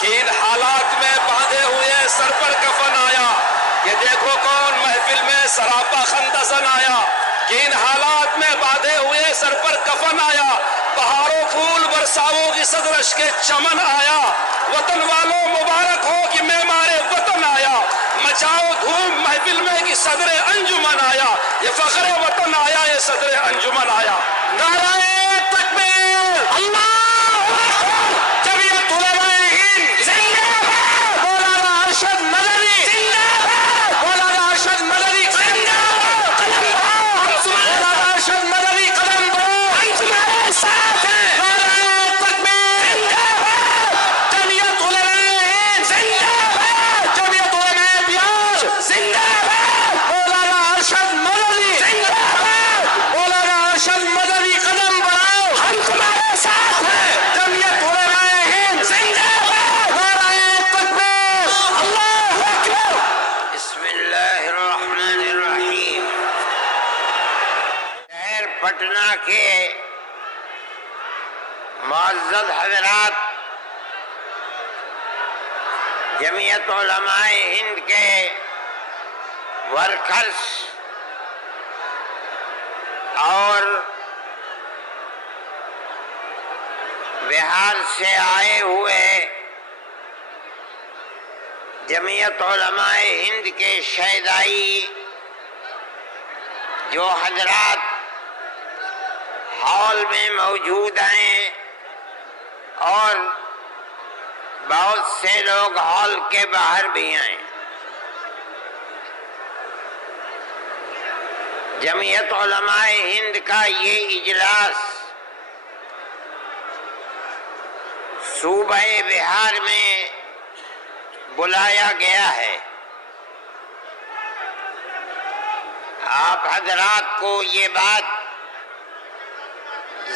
کہ ان حالات میں باندھے ہوئے سر پر کفن آیا. یہ دیکھو کون محفل میں سراپا خندزن آیا کہ ان حالات میں باندھے ہوئے سر پر کفن آیا. بہاروں پھول برساؤ کی صدرش کے چمن آیا. وطن والوں مبارک ہو کہ معمار وطن آیا. مچاؤ دھوم محفل میں کہ صدر انجمن آیا. یہ فخر وطن آیا, یہ صدر انجمن آیا. نعرہ تکبیر, اللہ اکبر. جمعیت علماء ہند زندہ باد. مولانا ارشد مدنی زندہ باد. مولانا ارشد مدنی زندہ باد. قدم بڑھاؤ, مولانا ارشد مدنی قدم بڑھاؤ, ہم تمہارے ساتھ ہیں. نعرہ تکبیر زندہ باد. جمعیت علماء ہند زندہ باد. جمعیت علماء بیار زندہ باد. مولانا ارشد مدنی زندہ باد. مولانا ارشد مدنی قدم بڑھاؤ, ہم تمہارے ساتھ ہیں. جمعیت علماء ہند زندہ باد. نعرہ تکبیر, اللہ اکبر. بسم اللہ الرحمن الرحیم. شہر پٹنہ کے معزز حضرات, جمعیت علماء ہند کے ورکرز اور بہار سے آئے ہوئے جمعیت علماء ہند کے شہدائی جو حضرات ہال میں موجود ہیں اور بہت سے لوگ ہال کے باہر بھی ہیں. جمعیت علماء ہند کا یہ اجلاس صوبہ بہار میں بلایا گیا ہے. آپ حضرات کو یہ بات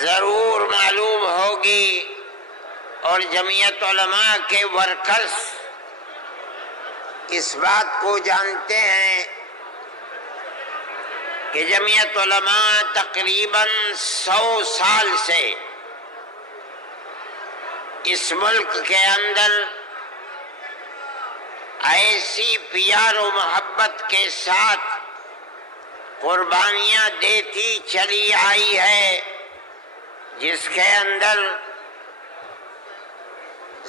ضرور معلوم ہوگی اور جمعیت علماء کے ورکرز اس بات کو جانتے ہیں کہ جمعیت علماء تقریباً 100 سال سے اس ملک کے اندر ایسی پیار و محبت کے ساتھ قربانیاں دیتی چلی آئی ہے جس کے اندر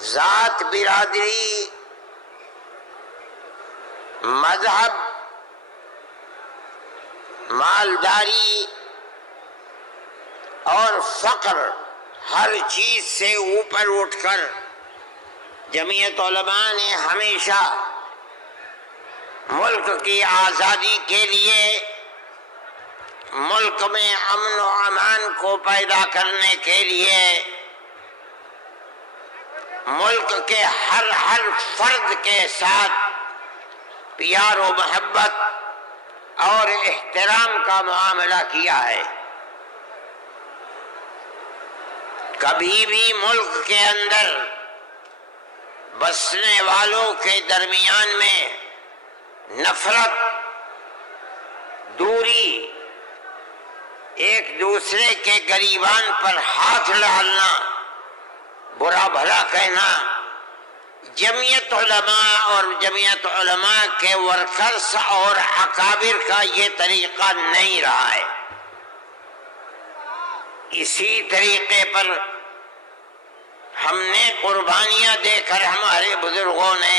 ذات, برادری, مذہب, مالداری اور فقر ہر چیز سے اوپر اٹھ کر جمعیت علماء نے ہمیشہ ملک کی آزادی کے لیے, ملک میں امن و امان کو پیدا کرنے کے لیے, ملک کے ہر فرد کے ساتھ پیار و محبت اور احترام کا معاملہ کیا ہے. کبھی بھی ملک کے اندر بسنے والوں کے درمیان میں نفرت, دوری, ایک دوسرے کے گریبان پر ہاتھ ڈالنا, برا بھلا کہنا, جمعیت علماء اور جمعیت علماء کے ورکرز اور اکابر کا یہ طریقہ نہیں رہا ہے. اسی طریقے پر ہم نے قربانیاں دے کر ہمارے بزرگوں نے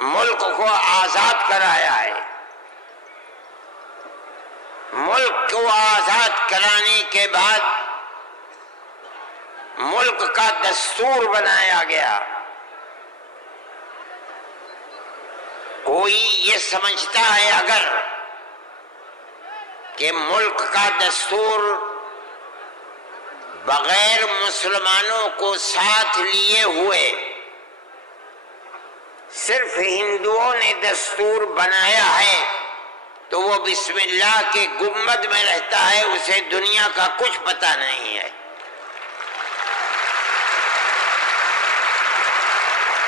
ملک کو آزاد کرایا ہے. ملک کو آزاد کرانے کے بعد ملک کا دستور بنایا گیا. کوئی یہ سمجھتا ہے اگر کہ ملک کا دستور بغیر مسلمانوں کو ساتھ لیے ہوئے صرف ہندوؤں نے دستور بنایا ہے تو وہ بسم اللہ کے گنبد میں رہتا ہے, اسے دنیا کا کچھ پتہ نہیں ہے.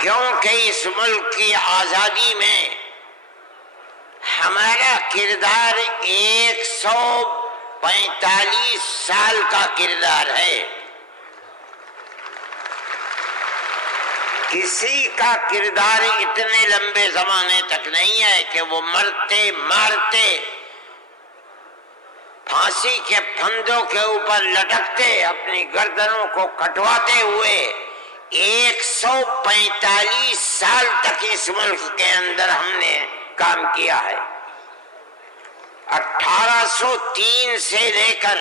کیونکہ اس ملک کی آزادی میں ہمارا کردار 145 سال کا کردار ہے. کسی کا کردار اتنے لمبے زمانے تک نہیں ہے کہ وہ مرتے مارتے پھانسی کے پھندوں کے اوپر لٹکتے اپنی گردنوں کو کٹواتے ہوئے 145 سال تک اس ملک کے اندر ہم نے کام کیا ہے۔ 1803 سے لے کر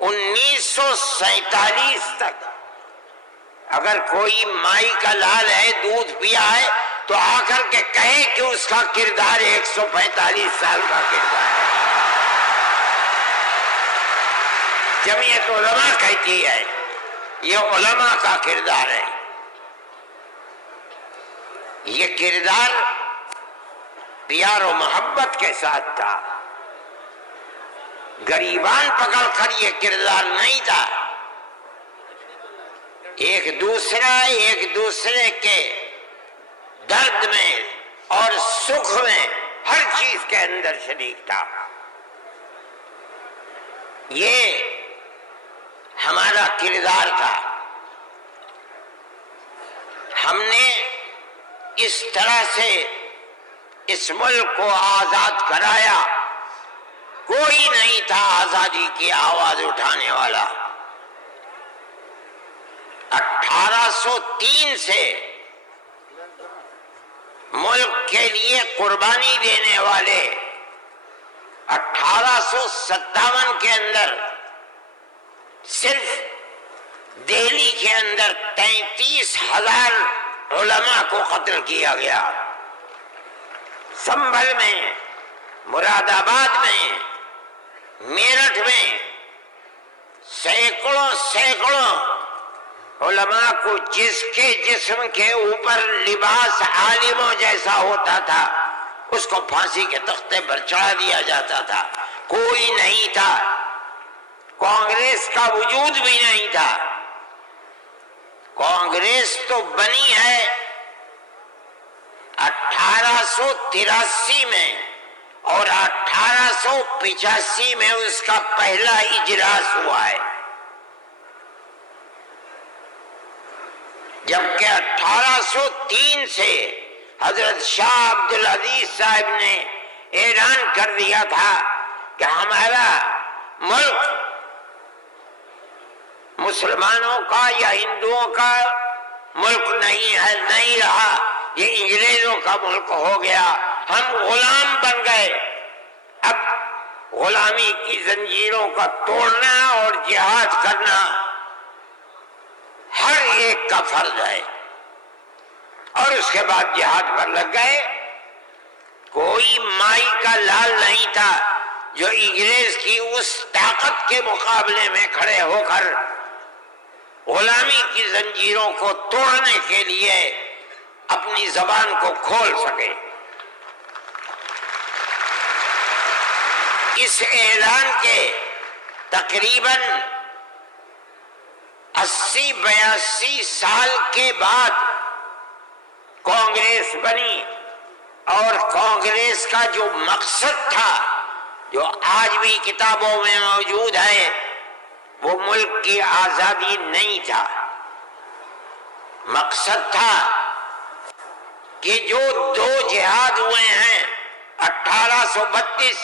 1947 تک اگر کوئی مائی کا لال ہے، دودھ پیا ہے، تو آ کر کے کہے کہ اس کا کردار 145 سال کا کردار ہے۔ جمعیت علماء کہتی ہے یہ علماء کا کردار ہے۔ یہ کردار پیار و محبت کے ساتھ تھا، گریبان پکڑ کر یہ کردار نہیں تھا۔ ایک دوسرے کے درد میں اور سکھ میں ہر چیز کے اندر شریک تھا۔ یہ ہمارا کردار تھا۔ ہم نے اس طرح سے اس ملک کو آزاد کرایا، کوئی نہیں تھا آزادی کی آواز اٹھانے والا۔ 1803 سے ملک کے لیے قربانی دینے والے 1857 کے اندر صرف دہلی کے اندر 33,000 علماء کو قتل کیا گیا۔ سنبھل میں، مراد آباد میں، میرٹھ میں سینکڑوں علماء کو جس کے جسم کے اوپر لباس عالموں جیسا ہوتا تھا اس کو پھانسی کے تختے پر چڑھا دیا جاتا تھا۔ کوئی نہیں تھا، کانگریس کا وجود بھی نہیں تھا۔ کانگریس تو بنی ہے 1883 میں اور 1885 میں اس کا پہلا اجلاس ہوا ہے، جبکہ 1803 سے حضرت شاہ عبدالعزیز صاحب نے اعلان کر دیا تھا کہ ہمارا ملک مسلمانوں کا یا ہندوؤں کا ملک نہیں ہے، نہیں رہا، یہ انگریزوں کا ملک ہو گیا، ہم غلام بن گئے۔ اب غلامی کی زنجیروں کا توڑنا اور جہاد کرنا ہر ایک کا فرض ہے، اور اس کے بعد جہاد پر لگ گئے۔ کوئی مائی کا لال نہیں تھا جو انگریز کی اس طاقت کے مقابلے میں کھڑے ہو کر غلامی کی زنجیروں کو توڑنے کے لیے اپنی زبان کو کھول سکے۔ اس اعلان کے تقریباً 80-82 سال کے بعد کانگریس بنی، اور کانگریس کا جو مقصد تھا، جو آج بھی کتابوں میں موجود ہے، وہ ملک کی آزادی نہیں تھا۔ مقصد تھا کہ جو دو جہاد ہوئے ہیں 1832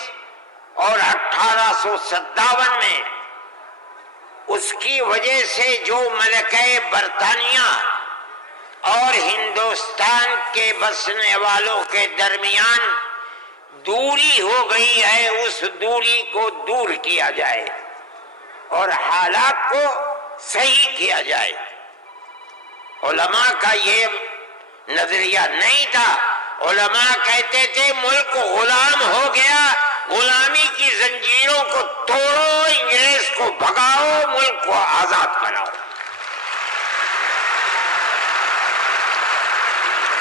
اور 1857 میں، اس کی وجہ سے جو ملکہ برطانیہ اور ہندوستان کے بسنے والوں کے درمیان دوری ہو گئی ہے، اس دوری کو دور کیا جائے اور حالات کو صحیح کیا جائے۔ علماء کا یہ نظریہ نہیں تھا۔ علماء کہتے تھے ملک غلام ہو گیا، غلامی کی زنجیروں کو توڑو، انگریز کو بھگاؤ، ملک کو آزاد بناؤ۔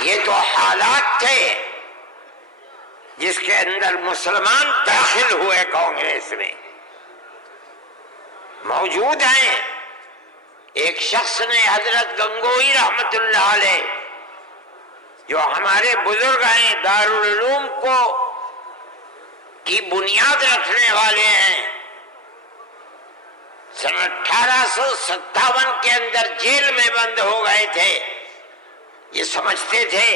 یہ تو حالات تھے جس کے اندر مسلمان داخل ہوئے کانگریس میں، موجود ہیں۔ ایک شخص نے، حضرت گنگوئی رحمت اللہ علیہ، جو ہمارے بزرگ ہیں، دارالعلوم کو کی بنیاد رکھنے والے ہیں، سن 1857 کے اندر جیل میں بند ہو گئے تھے، یہ سمجھتے تھے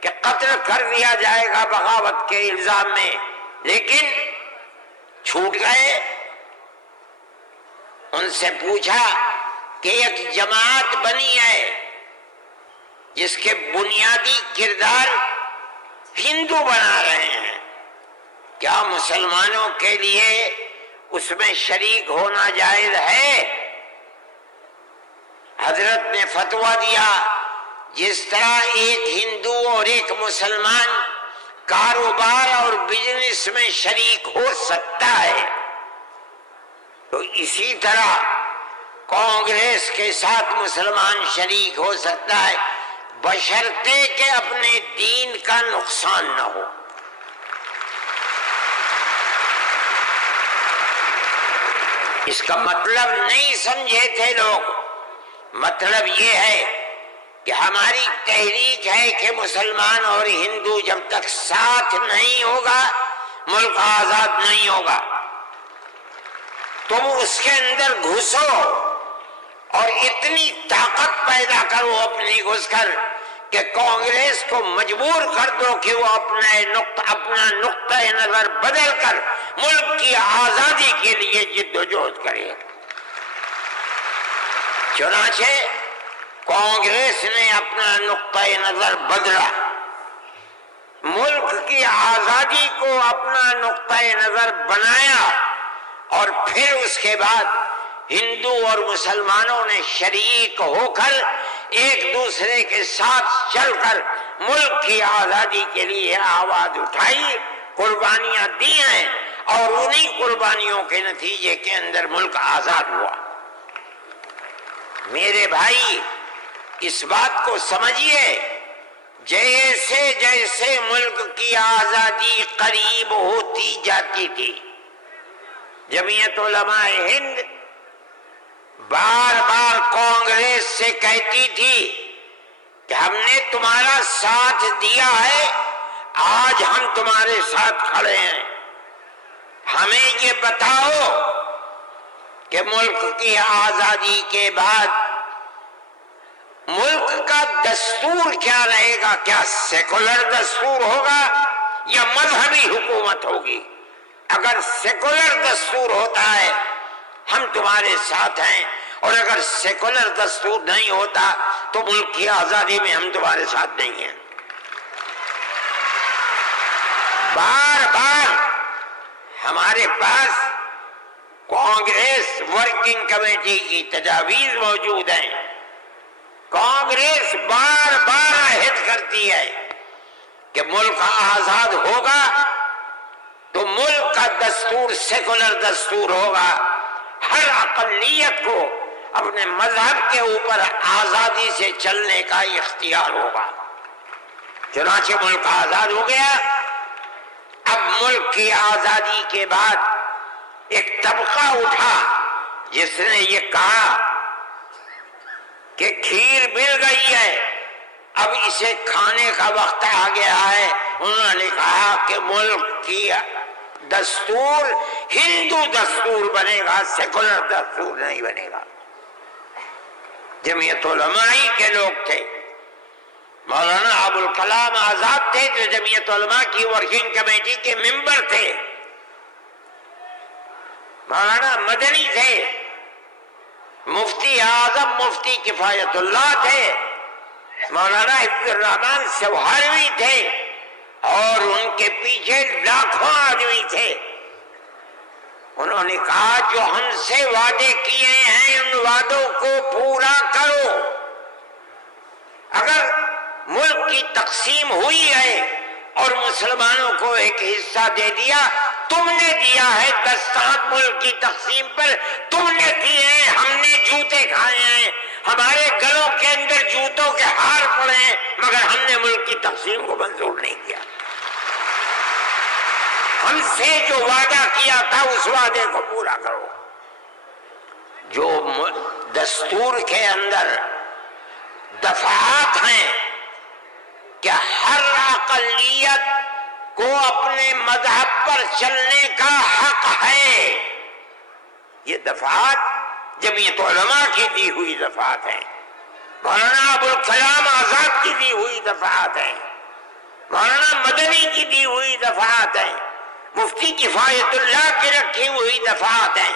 کہ قتل کر دیا جائے گا بغاوت کے الزام میں، لیکن چھوٹ گئے۔ ان سے پوچھا کہ ایک جماعت بنی ہے جس کے بنیادی کردار ہندو بنا رہے ہیں، کیا مسلمانوں کے لیے اس میں شریک ہونا جائز ہے؟ حضرت نے فتویٰ دیا جس طرح ایک ہندو اور ایک مسلمان کاروبار اور بزنس میں شریک ہو سکتا ہے، تو اسی طرح کانگریس کے ساتھ مسلمان شریک ہو سکتا ہے، بشرطے کہ اپنے دین کا نقصان نہ ہو۔ اس کا مطلب نہیں سمجھے تھے لوگ، مطلب یہ ہے کہ ہماری تحریک ہے کہ مسلمان اور ہندو جب تک ساتھ نہیں ہوگا ملک آزاد نہیں ہوگا۔ تم اس کے اندر گھسو اور اتنی طاقت پیدا کرو اپنی گھس کر کہ کانگریس کو مجبور کر دو کہ وہ اپنا نقطہ نظر بدل کر ملک کی آزادی کے لیے جد و جہد کرے۔ چنانچہ کانگریس نے اپنا نقطہ نظر بدلا، ملک کی آزادی کو اپنا نقطہ نظر بنایا، اور پھر اس کے بعد ہندو اور مسلمانوں نے شریک ہو کر ایک دوسرے کے ساتھ چل کر ملک کی آزادی کے لیے آواز اٹھائی، قربانیاں دی ہیں، اور انہی قربانیوں کے نتیجے کے اندر ملک آزاد ہوا۔ میرے بھائی، اس بات کو سمجھیے، جیسے جیسے ملک کی آزادی قریب ہوتی جاتی تھی، جمعیت علماء ہند بار بار کانگریس سے کہتی تھی کہ ہم نے تمہارا ساتھ دیا ہے، آج ہم تمہارے ساتھ کھڑے ہیں، ہمیں یہ بتاؤ کہ ملک کی آزادی کے بعد ملک کا دستور کیا رہے گا، کیا سیکولر دستور ہوگا یا مذہبی حکومت ہوگی؟ اگر سیکولر دستور ہوتا ہے ہم تمہارے ساتھ ہیں، اور اگر سیکولر دستور نہیں ہوتا تو ملک کی آزادی میں ہم تمہارے ساتھ نہیں ہیں۔ بار بار ہمارے پاس کانگریس ورکنگ کمیٹی کی تجاویز موجود ہیں، کانگریس بار بار عہد کرتی ہے کہ ملک آزاد ہوگا تو ملک کا دستور سیکولر دستور ہوگا، ہر اقلیت کو اپنے مذہب کے اوپر آزادی سے چلنے کا اختیار ہوگا۔ چنانچہ ملک آزاد ہو گیا۔ اب ملک کی آزادی کے بعد ایک طبقہ اٹھا جس نے یہ کہا کہ کھیر مل گئی ہے، اب اسے کھانے کا وقت آ گیا ہے۔ انہوں نے کہا کہ ملک کی دستور ہندو دستور بنے گا، سیکولر دستور نہیں بنے گا۔ جمعیت علماء کے لوگ تھے، مولانا ابوالکلام آزاد تھے جو جمعیت علماء کی ورکنگ کمیٹی کے ممبر تھے، مولانا مدنی تھے، مفتی اعظم مفتی کفایت اللہ تھے، مولانا حفظ الرحمان سوہروی تھے، اور ان کے پیچھے لاکھوں آدمی تھے۔ انہوں نے کہا جو ہم سے وعدے کیے ہیں ان وعدوں کو پورا کرو۔ اگر ملک کی تقسیم ہوئی ہے اور مسلمانوں کو ایک حصہ دے دیا، تم نے دیا ہے دستات ملک کی تقسیم پر، تم نے کیے ہیں، ہم نے جوتے کھائے ہیں، ہمارے گلوں کے اندر جوتوں کے ہار پڑے ہیں، مگر ہم نے ملک کی تقسیم کو منظور نہیں کیا۔ ہم سے جو وعدہ کیا تھا اس وعدے کو پورا کرو۔ جو دستور کے اندر دفعات ہیں کہ ہر اقلیت کو اپنے مذہب پر چلنے کا حق ہے، یہ دفعات جمعیت علماء کی دی ہوئی دفعات ہیں۔ مولانا ابوالکلام آزاد کی دی ہوئی دفعات ہیں، مولانا مدنی کی دی ہوئی دفعات ہیں، مفتی کفایت اللہ کی رکھی ہوئی دفعات ہیں،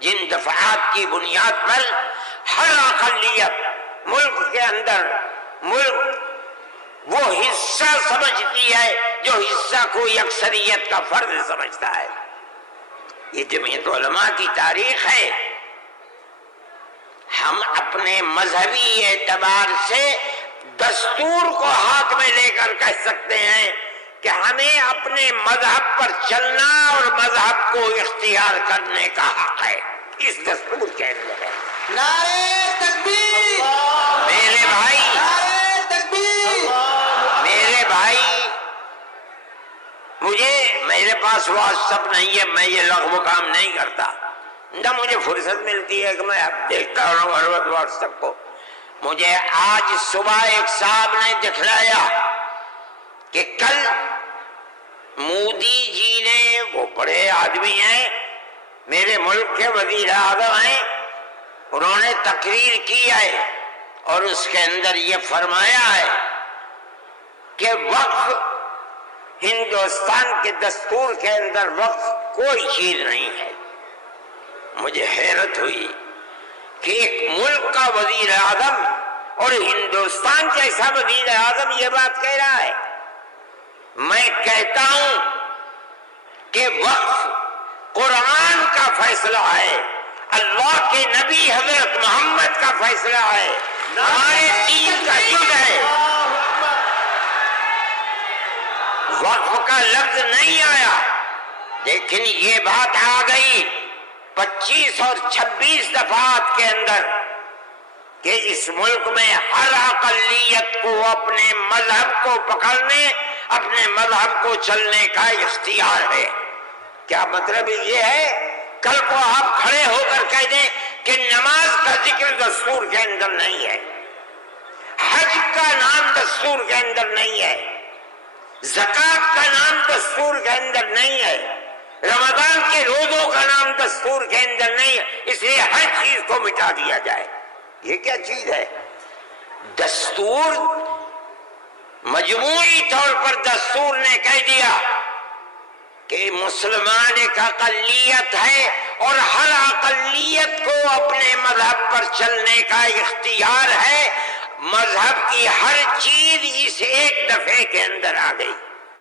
جن دفعات کی بنیاد پر ہر اقلیت ملک کے اندر ملک وہ حصہ سمجھتی ہے جو حصہ کوئی اکثریت کا فرض سمجھتا ہے۔ یہ جمعیت علماء کی تاریخ ہے۔ ہم اپنے مذہبی اعتبار سے دستور کو ہاتھ میں لے کر کہہ سکتے ہیں کہ ہمیں اپنے مذہب پر چلنا اور مذہب کو اختیار کرنے کا حق ہے، اس دستور کے اندر ہے۔ نعرہ تکبیر، میرے بھائی، نعرہ تکبیر، میرے بھائی، میرے پاس واٹس نہیں ہے، میں یہ لغو کام نہیں کرتا، نہ مجھے فرصت ملتی ہے کہ میں اب دیکھتا ہوں ہر وقت واٹس ایپ کو۔ مجھے آج صبح ایک صاحب نے دکھلایا کہ کل مودی جی نے، وہ بڑے آدمی ہیں، میرے ملک کے وزیر اعظم ہیں، انہوں نے تقریر کی ہے اور اس کے اندر یہ فرمایا ہے کہ وقف ہندوستان کے دستور کے اندر وقف کوئی چیز نہیں ہے۔ مجھے حیرت ہوئی کہ ایک ملک کا وزیر اعظم اور ہندوستان جیسا وزیر اعظم یہ بات کہہ رہا ہے۔ میں کہتا ہوں کہ وقف قرآن کا فیصلہ ہے، اللہ کے نبی حضرت محمد کا فیصلہ ہے، ہمارے دین کا دین ہے۔ وقف کا لفظ نہیں آیا، لیکن یہ بات آ گئی 25 اور 26 دفعات کے اندر کہ اس ملک میں ہر اقلیت کو اپنے مذہب کو پکڑنے، اپنے مذہب کو چلنے کا اختیار ہے۔ کیا مطلب یہ ہے کل کو آپ کھڑے ہو کر کہہ دیں کہ نماز کا ذکر دستور کے اندر نہیں ہے، حج کا نام دستور کے اندر نہیں ہے، زکوٰۃ کا نام دستور کے اندر نہیں ہے، رمضان کے روزوں کا نام دستور کے اندر نہیں ہے، اس لیے ہر چیز کو مٹا دیا جائے۔ یہ کیا چیز ہے؟ دستور مجموعی طور پر دستور نے کہہ دیا کہ مسلمان ایک اقلیت ہے اور ہر اقلیت کو اپنے مذہب پر چلنے کا اختیار ہے۔ مذہب کی ہر چیز اس ایک دفعے کے اندر آ گئی۔